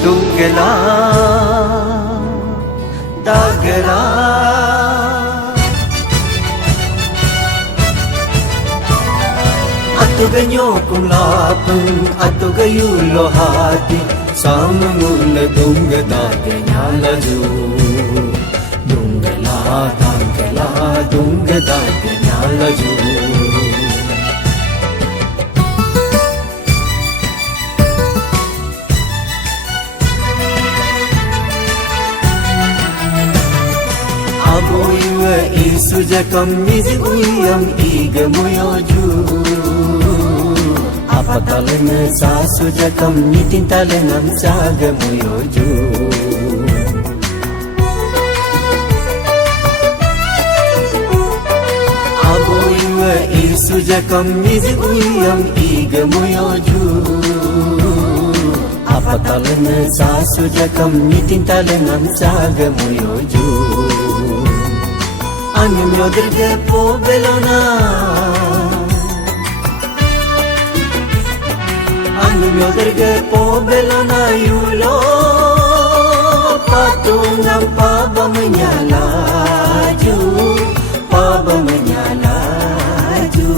Dungela dagela Atuganyo kung lapang atugayulo hati Samangul dunga dagenya laju Dungela dagela dunga dagenya laju Aboiwa isujakam nizi uyam iga moyoju Apatalenga sasujakam nitintalengam saga moyoju Aboiwa isujakam nizi uyam iga moyoju Apatalenga sasujakam nitintalengam saga moyoju Angin yodirge po belona Angin yodirge po belona yulo Patungang paba menyalaju Paba menyalaju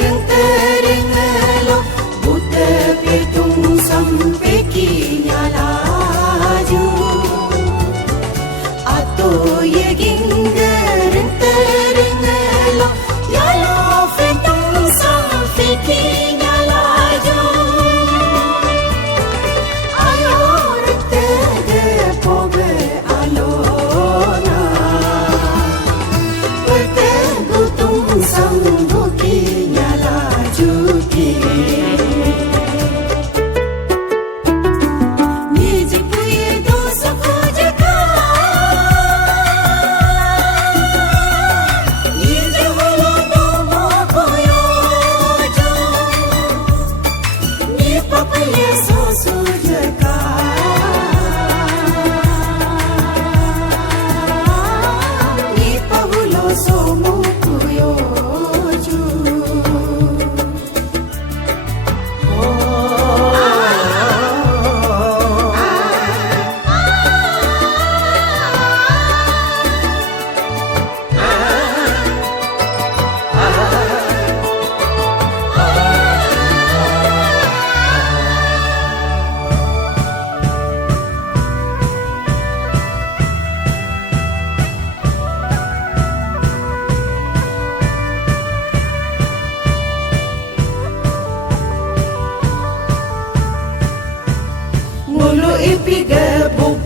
Rinterengelo Butte petung sampai kinyalaju Ato ye rinterengelo Yalo petung sampai kinyalaju Ayo rintege pobe alona Bertegu tung sampai Mulu ipiga buk